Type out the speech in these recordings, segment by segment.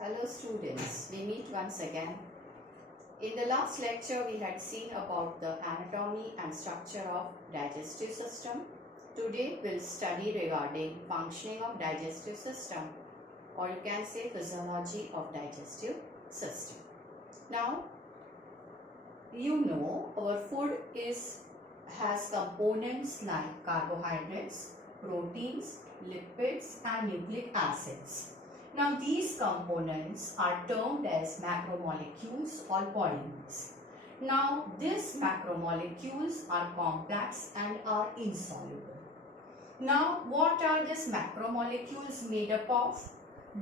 Hello students, we meet once again. In the last lecture we had seen about the anatomy and structure of digestive system. Today we'll study regarding functioning of digestive system, or you can say physiology of digestive system. Now you know our food has components like carbohydrates, proteins, lipids and nucleic acids. Now these components are termed as macromolecules or polymers. Now these macromolecules are complex and are insoluble. Now what are these macromolecules made up of?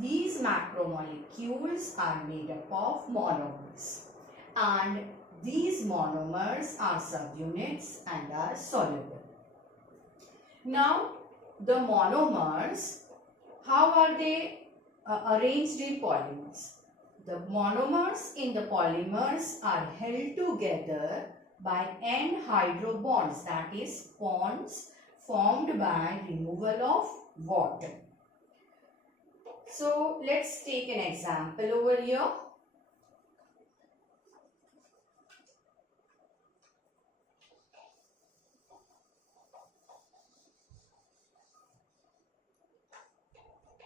These macromolecules are made up of monomers, and these monomers are subunits and are soluble. Now the monomers, how are they arranged in polymers? The monomers in the polymers are held together by N-hydro bonds, that is bonds formed by removal of water. So let's take an example over here.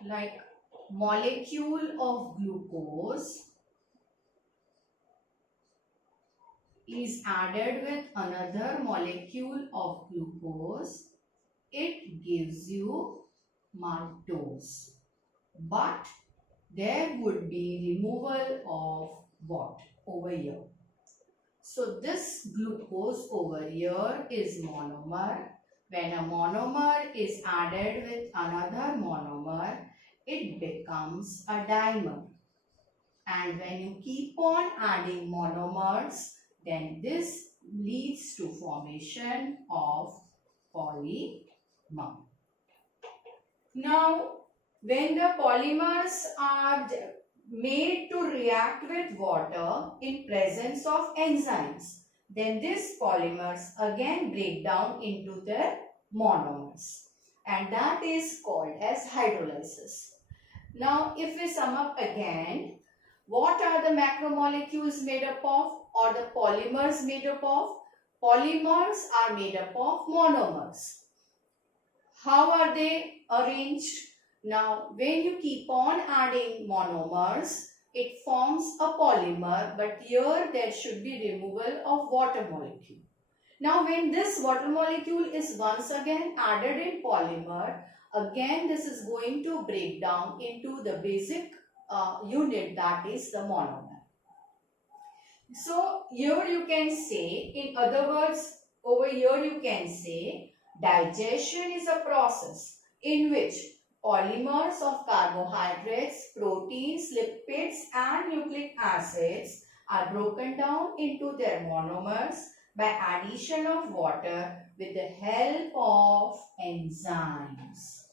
Like molecule of glucose is added with another molecule of glucose, it gives you maltose. But there would be removal of what over here? So this glucose over here is monomer. When a monomer is added with another monomer, it becomes a dimer. And when you keep on adding monomers, then this leads to formation of polymer. Now, when the polymers are made to react with water in presence of enzymes, then these polymers again break down into their monomers, and that is called as hydrolysis. Now if we sum up again, what are the macromolecules made up of, or the polymers made up of? Polymers are made up of monomers. How are they arranged? Now when you keep on adding monomers, it forms a polymer, but here there should be removal of water molecule. Now when this water molecule is once again added in polymer, again this is going to break down into the basic unit, that is the monomer. So here you can say, in other words, over here you can say digestion is a process in which polymers of carbohydrates, proteins, lipids and nucleic acids are broken down into their monomers by addition of water with the help of enzymes.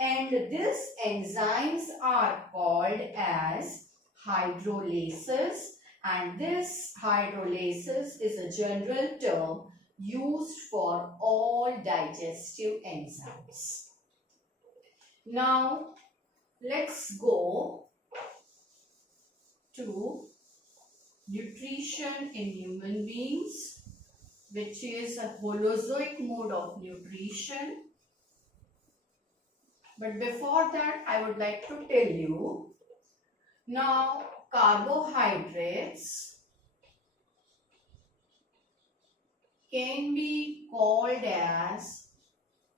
And these enzymes are called as hydrolases, and this hydrolases is a general term used for all digestive enzymes. Now let's go to nutrition in human beings, which is a Holozoic mode of nutrition. But before that, I would like to tell you, now carbohydrates can be called as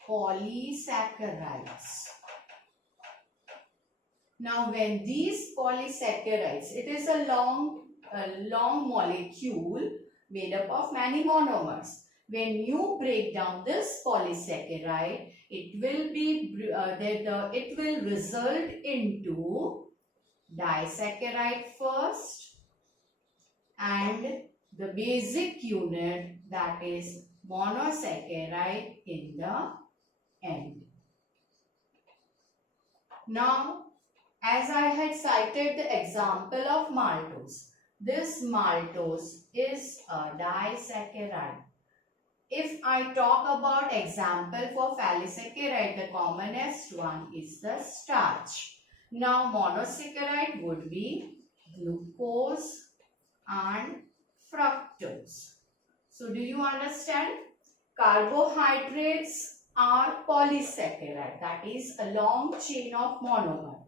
polysaccharides. Now when these polysaccharides, it is a long molecule made up of many monomers. When you break down this polysaccharide, it will result into disaccharide first and the basic unit, that is monosaccharide, in the end. Now as I had cited the example of maltose, this maltose is a disaccharide. If I talk about example for polysaccharide, the commonest one is the starch. Now monosaccharide would be glucose and fructose. So do you understand? Carbohydrates are polysaccharide, that is a long chain of monomer.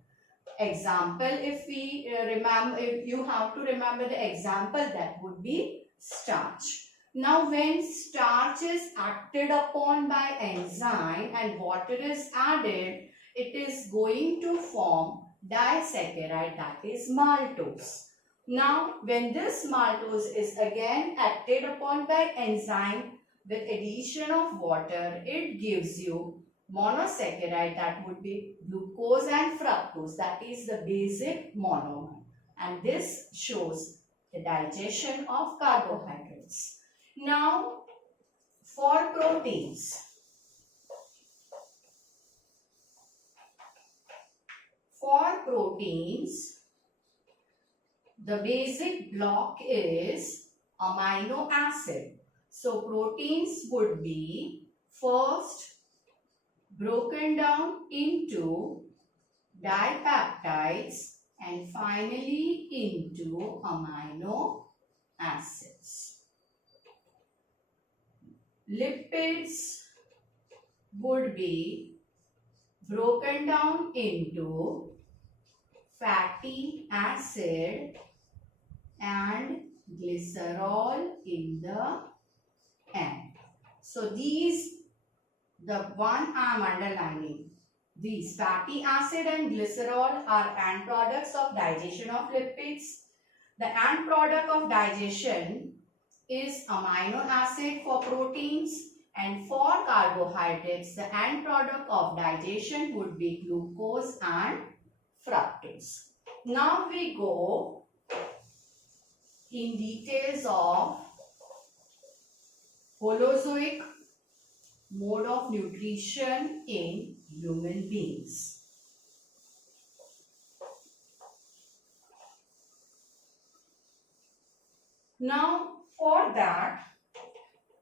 Example, if we remember, if you have to remember the example, that would be starch. Now when starch is acted upon by enzyme and water is added, it is going to form disaccharide, that is maltose. Now when this maltose is again acted upon by enzyme with addition of water, it gives you monosaccharide, that would be glucose and fructose, that is the basic monomer, and this shows the digestion of carbohydrates. Now for proteins. For proteins, the basic block is amino acid. So proteins would be first broken down into dipeptides and finally into amino acids. Lipids would be broken down into fatty acid and glycerol in the end. So these, the one I am underlining, these fatty acid and glycerol are end products of digestion of lipids. The end product of digestion is amino acid for proteins, and for carbohydrates the end product of digestion would be glucose and fructose. Now we go in details of Holozoic mode of nutrition in human beings. Now for that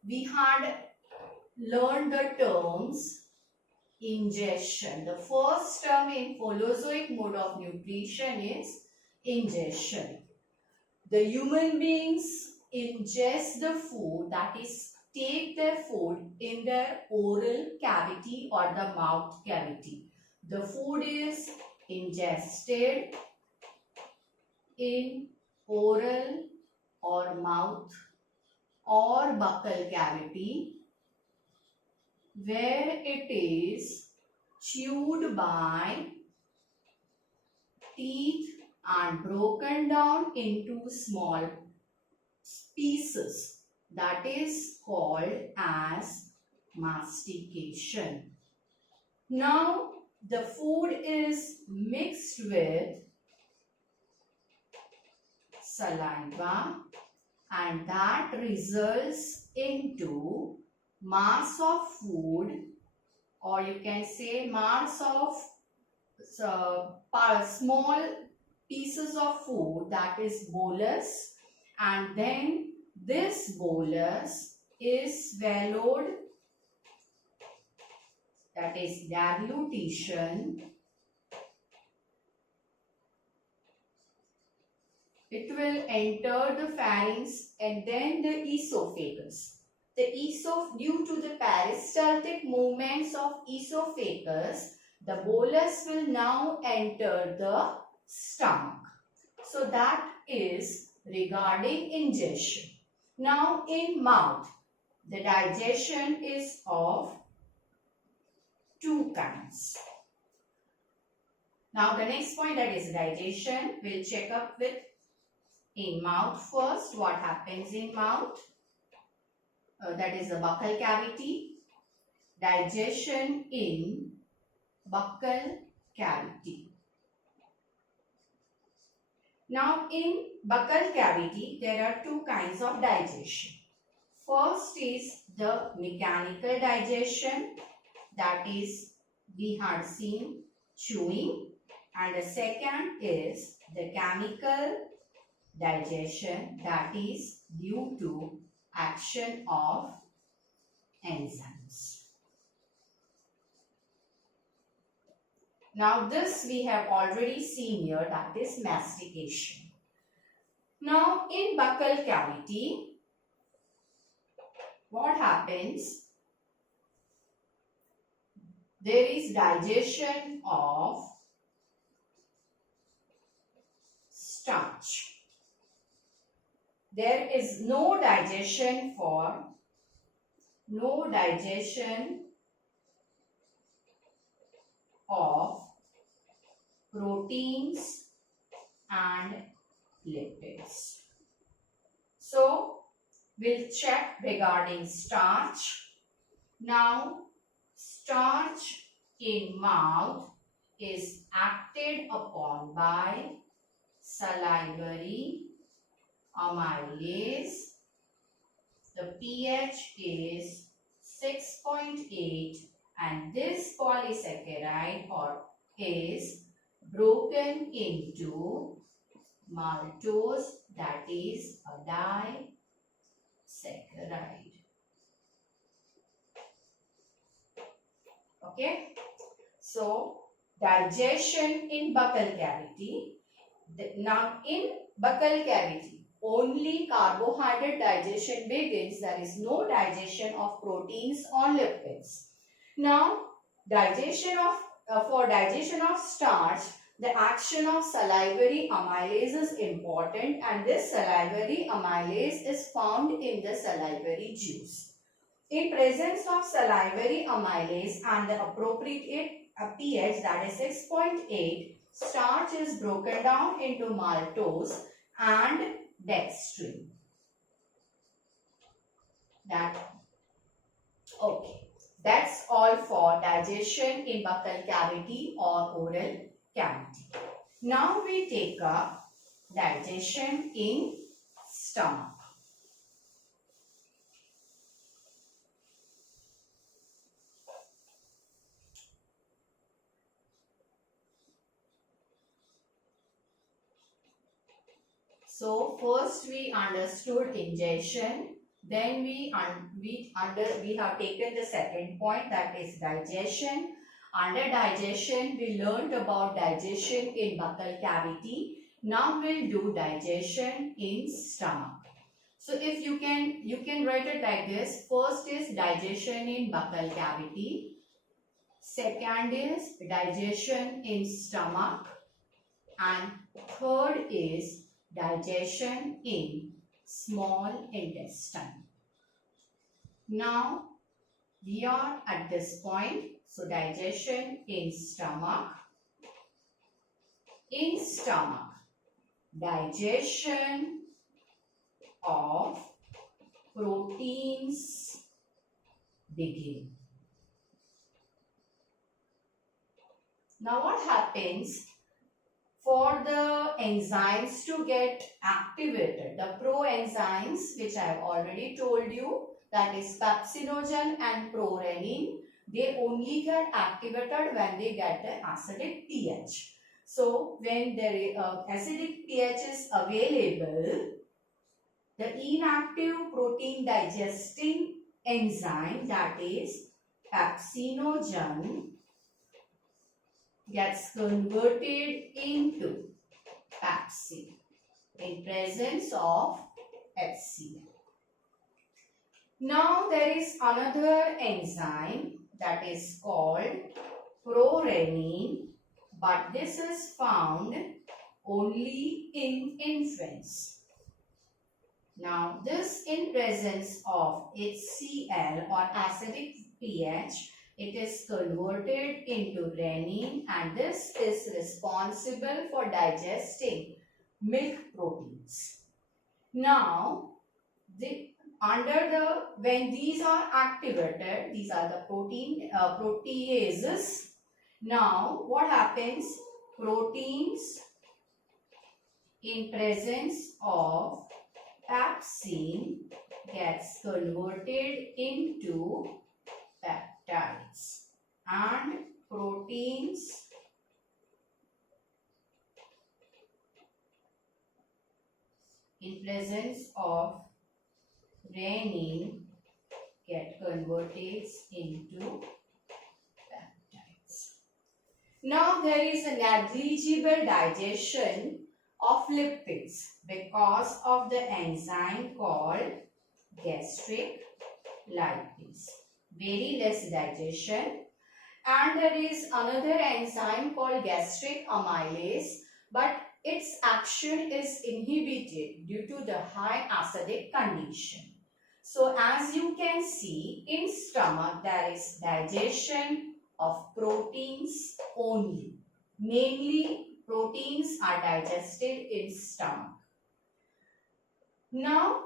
we had learned the terms ingestion. The first term in Holozoic mode of nutrition is ingestion. The human beings ingest the food, that is take their food in their oral cavity or the mouth cavity. The food is ingested in oral or mouth or buccal cavity, where it is chewed by teeth and broken down into small pieces. That is called as mastication. Now the food is mixed with saliva, and that results into mass of food, or you can say mass of small pieces of food, that is bolus, and then this bolus is swallowed, that is deglutition. It will enter the pharynx and then the esophagus. Due to the peristaltic movements of esophagus, the bolus will now enter the stomach. So that is regarding ingestion. Now in mouth, the digestion is of two kinds. Now the next point, that is digestion, we'll check up with in mouth first. What happens in mouth? That is the buccal cavity. Digestion in buccal cavity. Now in buccal cavity there are two kinds of digestion. First is the mechanical digestion, that is we had seen chewing, and the second is the chemical digestion, that is due to action of enzymes. Now this we have already seen here, that is mastication. Now in buccal cavity, what happens? There is digestion of starch. There is no digestion of proteins and lipids. So we'll check regarding starch. Now starch in mouth is acted upon by salivary amylase. The pH is 6.8 and this polysaccharide is broken into maltose, that is a disaccharide. Okay. So digestion in buccal cavity. Now in buccal cavity, only carbohydrate digestion begins. There is no digestion of proteins or lipids. Now, for digestion of starch, the action of salivary amylase is important, and this salivary amylase is found in the salivary juice. In presence of salivary amylase and the appropriate pH, that is 6.8, starch is broken down into maltose and dextrin. That's all for digestion in buccal cavity or oral cavity. Now we take up digestion in stomach. So first we understood ingestion, then we have taken the second point, that is digestion. Under digestion we learned about digestion in buccal cavity. Now we'll do digestion in stomach. So if you can write it like this. First is digestion in buccal cavity. Second is digestion in stomach. And third is digestion in small intestine. Now we are at this point. So digestion in stomach. In stomach, digestion of proteins begin. Now what happens? For the enzymes to get activated, the proenzymes which I have already told you, that is pepsinogen and prorenin, they only get activated when they get the acidic pH. So when the acidic pH is available, the inactive protein digesting enzyme, that is pepsinogen, gets converted into pepsin in presence of HCl. Now there is another enzyme that is called prorenin, but this is found only in infants. Now this, in presence of HCl or acidic pH, it is converted into renin, and this is responsible for digesting milk proteins. Now, when these are activated, these are the proteases. Now, what happens? Proteins in presence of pepsin gets converted into peptides, and proteins in presence of renin get converted into peptides. Now there is a negligible digestion of lipids because of the enzyme called gastric lipase. Very less digestion. And there is another enzyme called gastric amylase, but its action is inhibited due to the high acidic condition. So as you can see, in stomach there is digestion of proteins only. Mainly proteins are digested in stomach. Now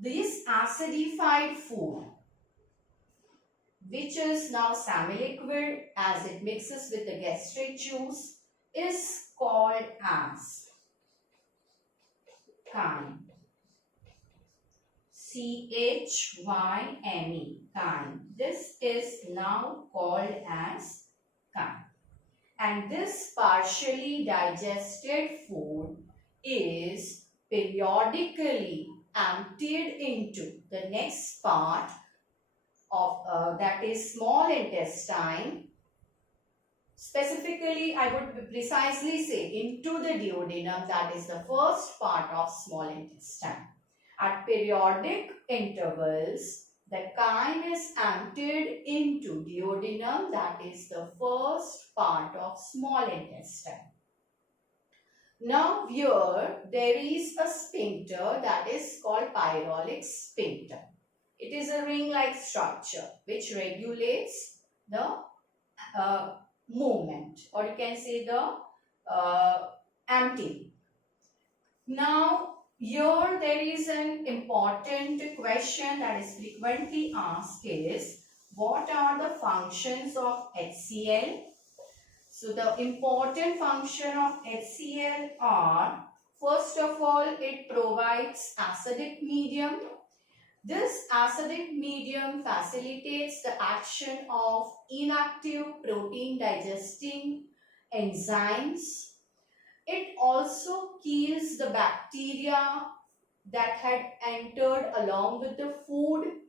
this acidified food, which is now semi-liquid as it mixes with the gastric juice, is called as chyme. C-H-Y-M-E, chyme. This is now called as chyme. And this partially digested food is periodically emptied into the next part of that is small intestine. Specifically, I would precisely say into the duodenum, that is the first part of small intestine. At periodic intervals, the chyme is emptied into duodenum, that is the first part of small intestine. Now here there is a sphincter that is called pyrolic sphincter. It is a ring-like structure which regulates the movement, or you can say the emptying. Now here there is an important question that is frequently asked is, what are the functions of HCl? So the important function of HCl are, first of all, it provides acidic medium. This acidic medium facilitates the action of inactive protein digesting enzymes. It also kills the bacteria that had entered along with the food.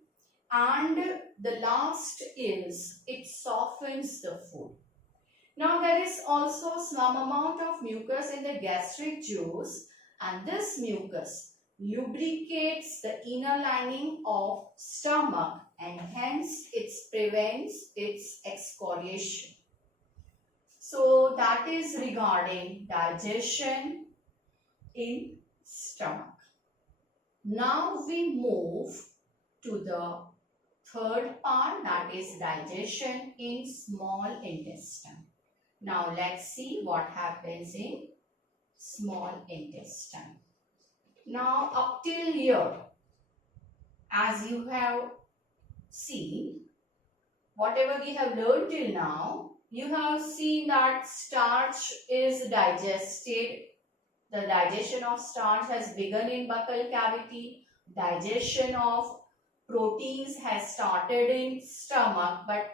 And the last is, it softens the food. Now there is also some amount of mucus in the gastric juice, and this mucus lubricates the inner lining of stomach and hence it prevents its excoriation. So that is regarding digestion in stomach. Now we move to the third part, that is digestion in small intestine. Now let's see what happens in small intestine. Now up till here, as you have seen, whatever we have learned till now, you have seen that starch is digested. The digestion of starch has begun in buccal cavity. Digestion of proteins has started in stomach, but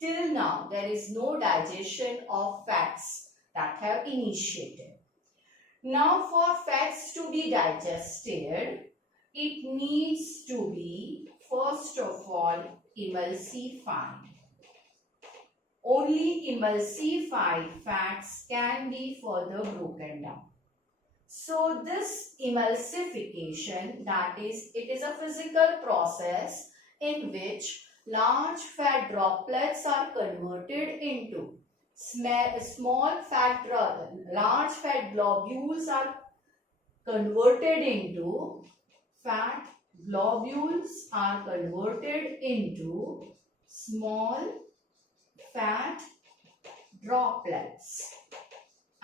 till now there is no digestion of fats that have initiated. Now for fats to be digested, it needs to be first of all emulsified. Only emulsified fats can be further broken down. So this emulsification, that is, it is a physical process in which large fat droplets are converted into large fat globules are converted into small fat droplets,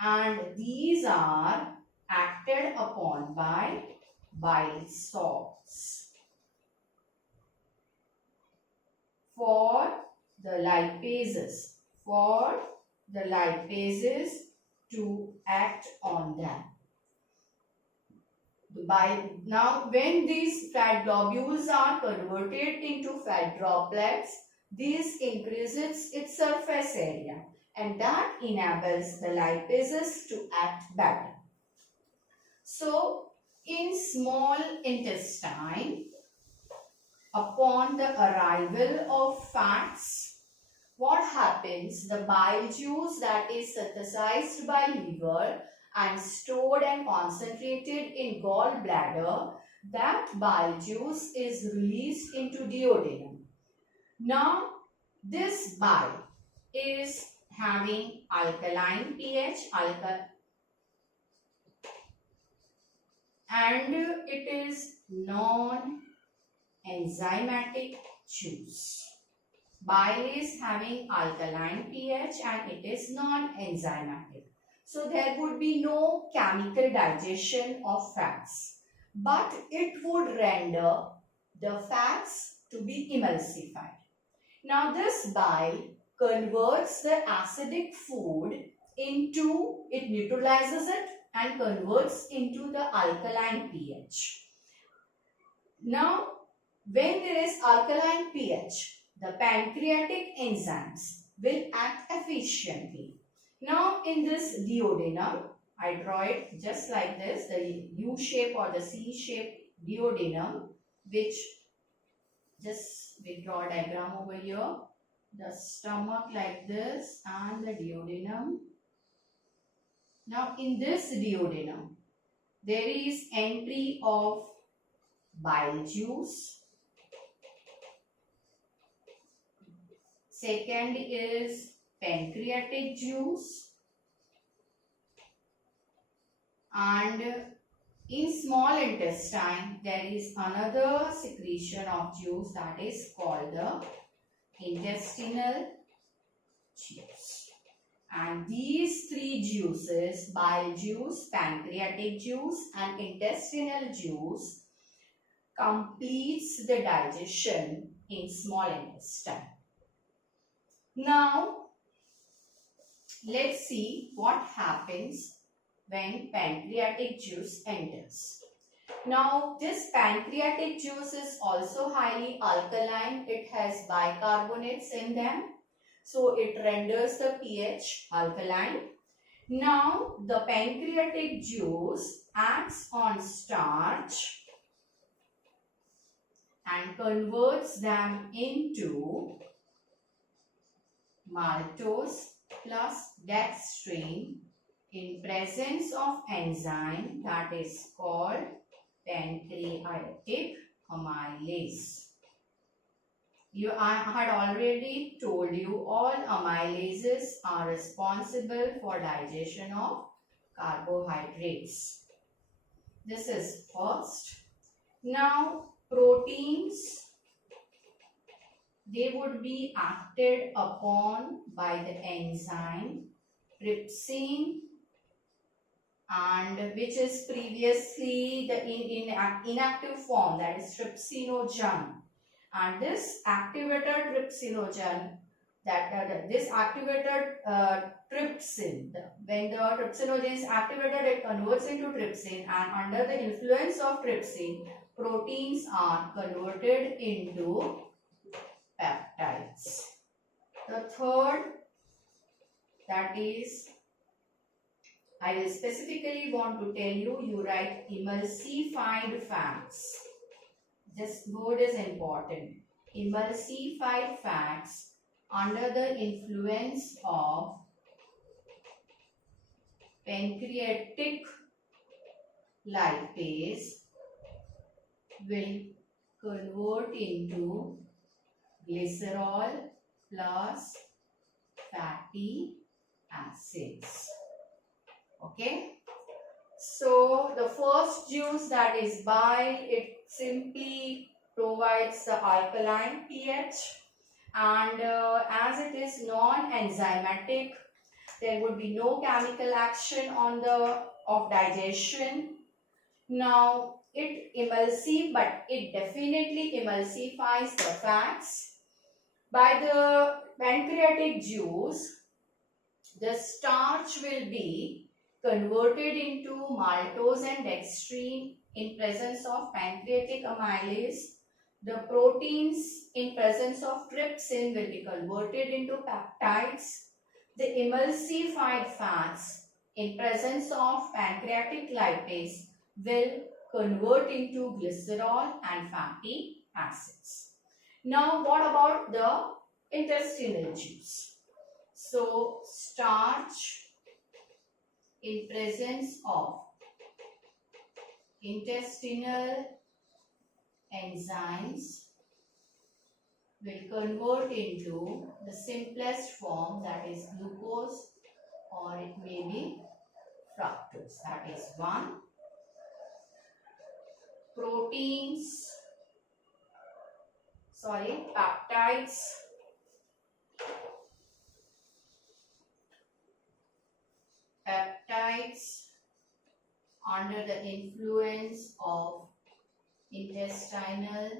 and these are acted upon by bile salts. For the lipases to act on them. Now when these fat globules are converted into fat droplets, this increases its surface area and that enables the lipases to act better. So in small intestine, upon the arrival of fats, what happens, the bile juice that is synthesized by liver and stored and concentrated in gallbladder, that bile juice is released into duodenum. Now, this bile is having alkaline pH, and it is non-enzymatic juice. Bile is having alkaline pH and it is non-enzymatic. So there would be no chemical digestion of fats, but it would render the fats to be emulsified. Now this bile converts the acidic food into, it neutralizes it and converts into the alkaline pH. Now when there is alkaline pH, the pancreatic enzymes will act efficiently. Now in this duodenum, I draw it just like this, the U shape or the C shape duodenum, which just we draw a diagram over here. The stomach like this and the duodenum. Now in this duodenum, there is entry of bile juice. Second is pancreatic juice. And in small intestine, there is another secretion of juice that is called the intestinal juice. And these three juices, bile juice, pancreatic juice and intestinal juice, completes the digestion in small intestine. Now, let's see what happens when pancreatic juice enters. Now, this pancreatic juice is also highly alkaline. It has bicarbonates in them. So, it renders the pH alkaline. Now, the pancreatic juice acts on starch and converts them into maltose plus dextrin in presence of enzyme that is called pancreatic amylase. I had already told you all amylases are responsible for digestion of carbohydrates. This is first. Now proteins, they would be acted upon by the enzyme trypsin, and which is previously the inactive form, that is trypsinogen. And this activated trypsinogen, this activated trypsin, when the trypsinogen is activated, it converts into trypsin, and under the influence of trypsin, proteins are converted into peptides. The third, that is, I will specifically want to tell you, you write emulsified fats. This word is important. Emulsified fats under the influence of pancreatic lipase will convert into glycerol plus fatty acids. Okay. So the first juice, that is bile, it simply provides the alkaline pH, and as it is non-enzymatic, there would be no chemical action on of digestion. Now it definitely emulsifies the fats. By the pancreatic juice, the starch will be converted into maltose and dextrin in presence of pancreatic amylase. The proteins in presence of trypsin will be converted into peptides. The emulsified fats in presence of pancreatic lipase will convert into glycerol and fatty acids. Now what about the intestinal juice. So starch in presence of intestinal enzymes will convert into the simplest form, that is glucose, or it may be fructose. That is one. Peptides under the influence of intestinal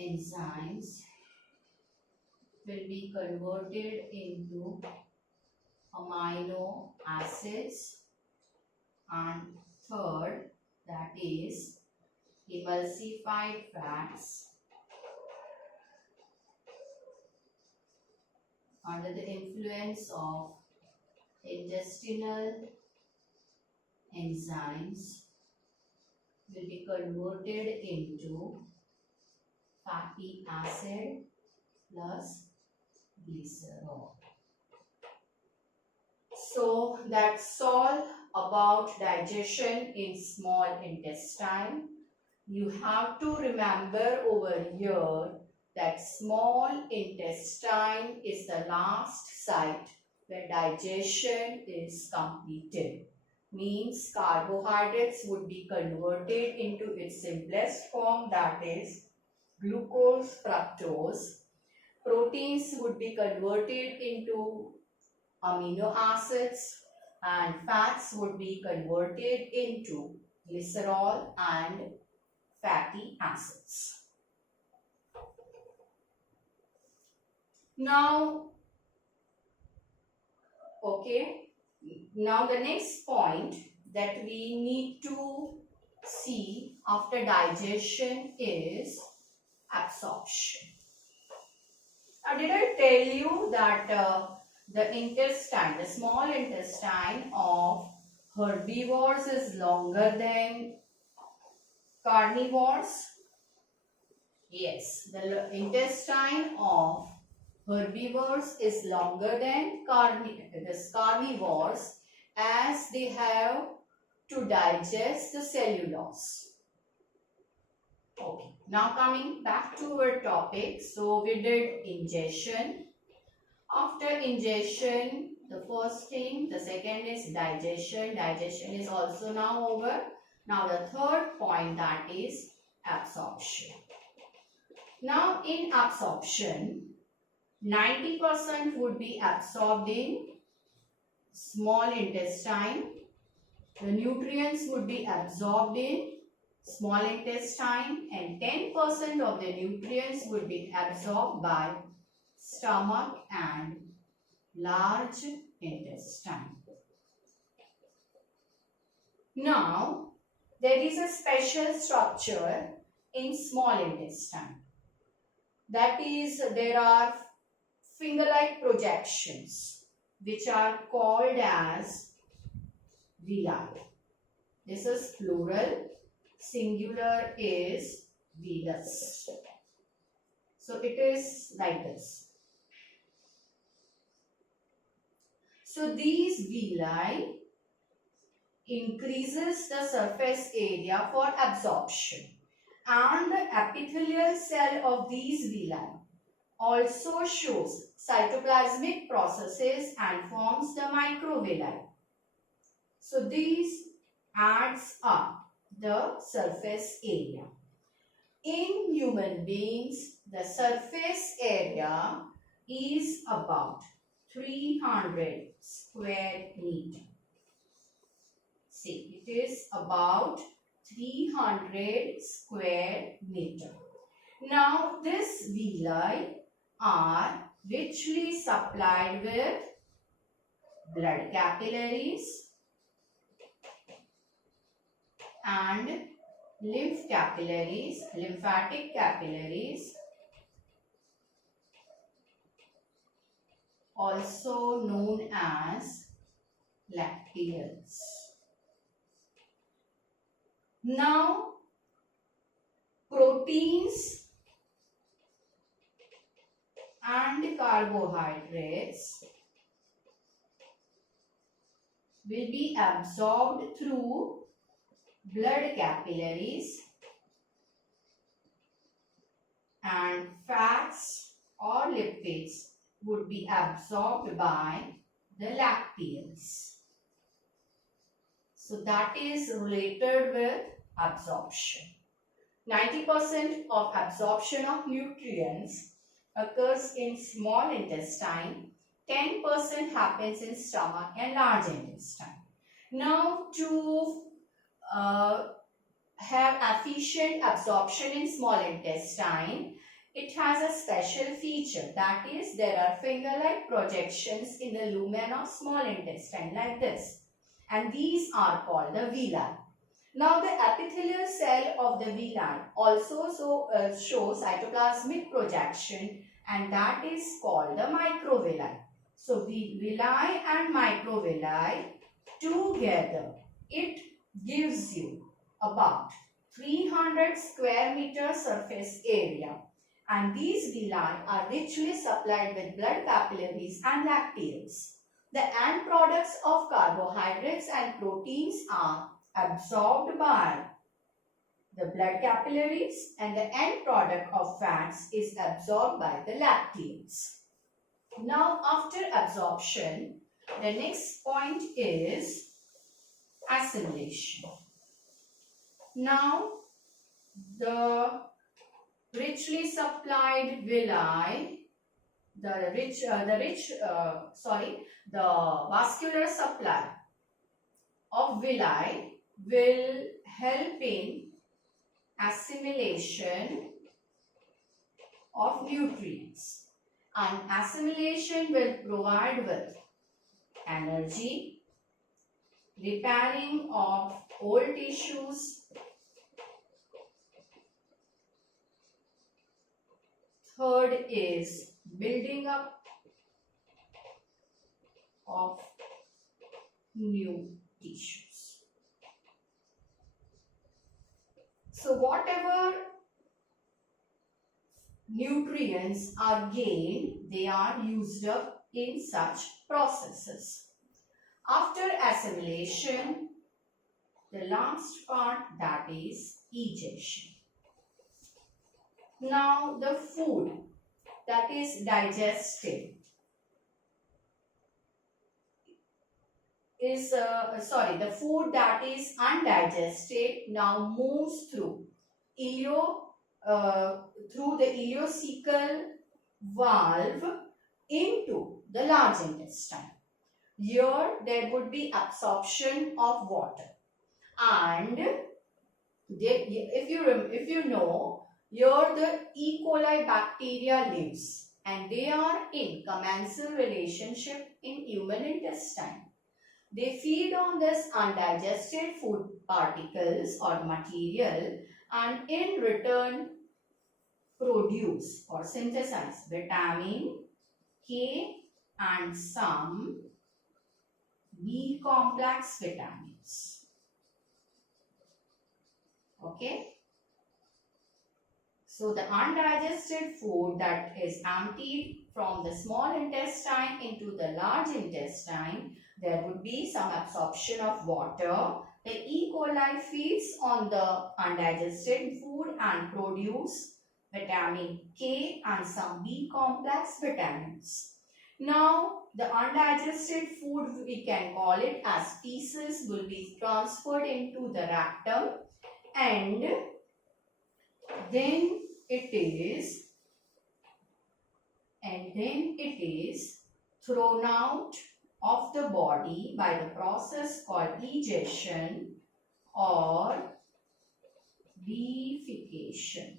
enzymes will be converted into amino acids, and third, that is emulsified fats under the influence of intestinal enzymes will be converted into fatty acid plus glycerol. So that's all about digestion in small intestine. You have to remember over here that small intestine is the last site where digestion is completed. Means carbohydrates would be converted into its simplest form, that is glucose, fructose. Proteins would be converted into amino acids, and fats would be converted into glycerol and fatty acids. Now, now the next point that we need to see after digestion is absorption. Now, did I tell you that the small intestine of herbivores is longer than carnivores? Yes, the intestine of herbivores is longer than carnivores, as they have to digest the cellulose. Okay, now coming back to our topic. So we did ingestion. After ingestion, the first thing, the second is digestion. Digestion is also now over. Now the third point, that is absorption. Now in absorption, 90% would be absorbed in small intestine. The nutrients would be absorbed in small intestine, and 10% of the nutrients would be absorbed by stomach and large intestine. Now, there is a special structure in small intestine. That is, there are finger-like projections which are called as villi. This is plural. Singular is villus. So it is like this. So these villi increases the surface area for absorption, and the epithelial cell of these villi also shows cytoplasmic processes and forms the microvilli. So these adds up the surface area. In human beings, the surface area is about 300 square meter. See, it is about 300 square meter. Now, these villi are richly supplied with blood capillaries and lymphatic capillaries, also known as lacteals. Now, proteins and carbohydrates will be absorbed through blood capillaries, and fats or lipids would be absorbed by the lacteals. So that is related with absorption. 90% of absorption of nutrients occurs in small intestine, 10% happens in stomach and large intestine. Now, to have efficient absorption in small intestine, it has a special feature, that is, there are finger-like projections in the lumen of small intestine like this, and these are called the villi. Now, the epithelial cell of the villi also shows cytoplasmic projection, and that is called the microvilli. So, villi and microvilli together, it gives you about 300 square meter surface area, and these villi are richly supplied with blood capillaries and lacteals. The end products of carbohydrates and proteins are absorbed by the blood capillaries, and the end product of fats is absorbed by the lacteals. Now, after absorption, the next point is assimilation. Now, the richly supplied villi, the vascular supply of villi will help in assimilation of nutrients, and assimilation will provide with energy, repairing of old tissues, third is building up of new tissues. So whatever nutrients are gained, they are used up in such processes. After assimilation, the last part, that is egestion. Now, the food that is digested is the food that is undigested now moves through the ileocecal valve into the large intestine. Here there would be absorption of water, and if you know, here the E. coli bacteria lives, and they are in commensal relationship in human intestine. They feed on this undigested food particles or material, and in return produce or synthesize vitamin K and some B complex vitamins. Okay. So the undigested food that is emptied from the small intestine into the large intestine, there would be some absorption of water. The E. coli feeds on the undigested food and produce vitamin K and some B complex vitamins. Now, the undigested food, we can call it as feces, will be transferred into the rectum, and then it is thrown out of the body by the process called egestion or defecation.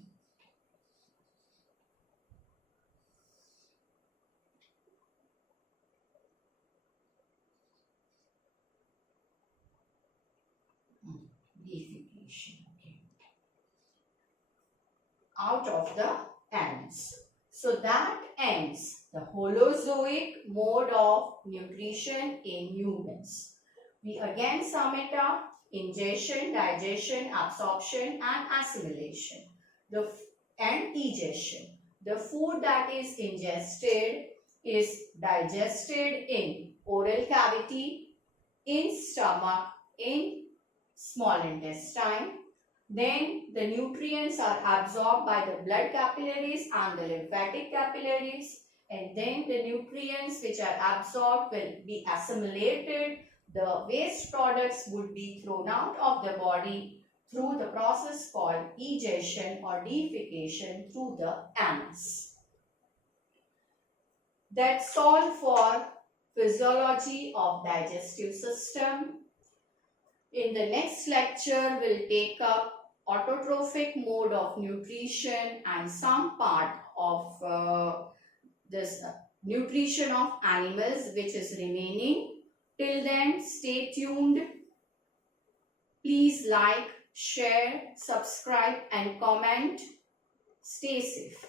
Out of the ants. So that ends the holozoic mode of nutrition in humans. We again sum it up: ingestion, digestion, absorption and assimilation. And egestion. The food that is ingested is digested in oral cavity, in stomach, in small intestine. Then the nutrients are absorbed by the blood capillaries and the lymphatic capillaries. And then the nutrients which are absorbed will be assimilated. The waste products would be thrown out of the body through the process called egestion or defecation through the anus. That's all for physiology of digestive system. In the next lecture, we'll take up autotrophic mode of nutrition and some part of this nutrition of animals which is remaining. Till then, stay tuned. Please like, share, subscribe and comment. Stay safe.